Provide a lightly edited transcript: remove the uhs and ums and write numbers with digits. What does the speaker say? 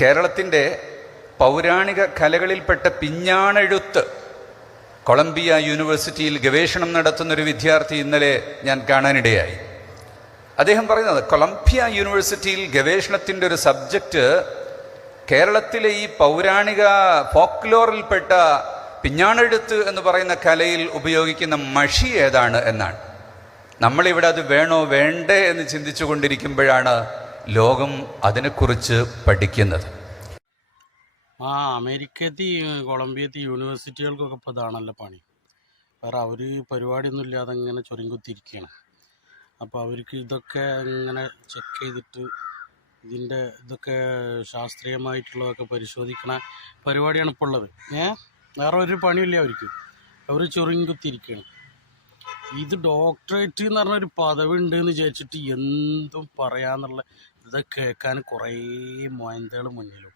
കേരളത്തിൻ്റെ പൗരാണിക കലകളിൽപ്പെട്ട പിഞ്ഞാണെഴുത്ത് കൊളംബിയ യൂണിവേഴ്സിറ്റിയിൽ ഗവേഷണം നടത്തുന്നൊരു വിദ്യാർത്ഥി ഇന്നലെ ഞാൻ കാണാനിടയായി. അദ്ദേഹം പറയുന്നത് കൊളംബിയ യൂണിവേഴ്സിറ്റിയിൽ ഗവേഷണത്തിൻ്റെ ഒരു സബ്ജക്റ്റ് കേരളത്തിലെ ഈ പൗരാണിക ഫോക്ലോറിൽപ്പെട്ട പിഞ്ഞാണെഴുത്ത് എന്ന് പറയുന്ന കലയിൽ ഉപയോഗിക്കുന്ന മഷി ഏതാണ് എന്നാണ്. നമ്മളിവിടെ അത് വേണോ വേണ്ടേ എന്ന് ചിന്തിച്ചു കൊണ്ടിരിക്കുമ്പോഴാണ് ലോകം അതിനെക്കുറിച്ച് പഠിക്കുന്നത്. അമേരിക്കത്തെ കൊളംബിയത്തെ യൂണിവേഴ്സിറ്റികൾക്കൊക്കെ ഇപ്പോൾ ഇതാണല്ലോ പണി. വേറെ അവർ പരിപാടിയൊന്നും ഇല്ലാതെ ഇങ്ങനെ ചൊരിങ്കുത്തിരിക്കുകയാണ്. അപ്പോൾ അവർക്ക് ഇതൊക്കെ ഇങ്ങനെ ചെക്ക് ചെയ്തിട്ട് ഇതൊക്കെ ശാസ്ത്രീയമായിട്ടുള്ളതൊക്കെ പരിശോധിക്കണ പരിപാടിയാണ് ഇപ്പോൾ ഉള്ളത്. വേറെ ഒരു പണിയില്ല അവർക്ക്. അവർ ചൊറിങ്കുത്തിരിക്കുകയാണ്. ഇത് ഡോക്ടറേറ്റ് എന്ന് പറഞ്ഞൊരു പദവി ഉണ്ടെന്ന് വിചാരിച്ചിട്ട് എന്തും പറയാന്നുള്ള ഇതൊക്കെ കേൾക്കാൻ കുറേ മൊയന്തകൾ മുന്നിലും.